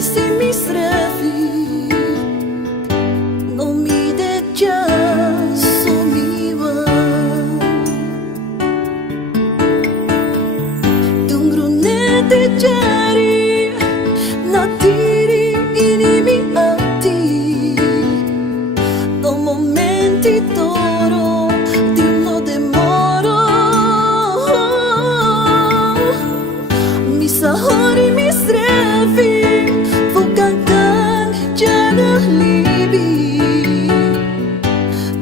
si mi srefi, non mi deja sumiwan. Tungrunete jari natiri ini mi ati, no momenti toro di no demoro. Mi sahori mi srefi, fugakan jana libi,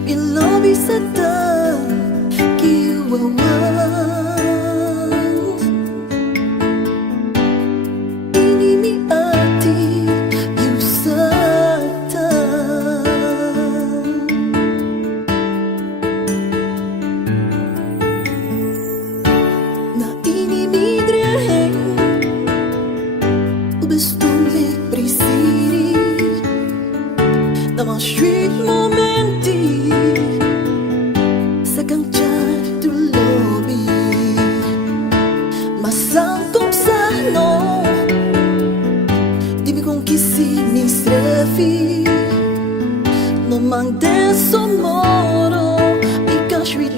bila bisa tak kiwawan. Ini mi ati yusatan, na ini mi dreng ubestumik prisiri, dalam street momenti sagang chat tu lobby, masang kong sano di mi kong kisi mi srefi, no mang deso moro ikaw shri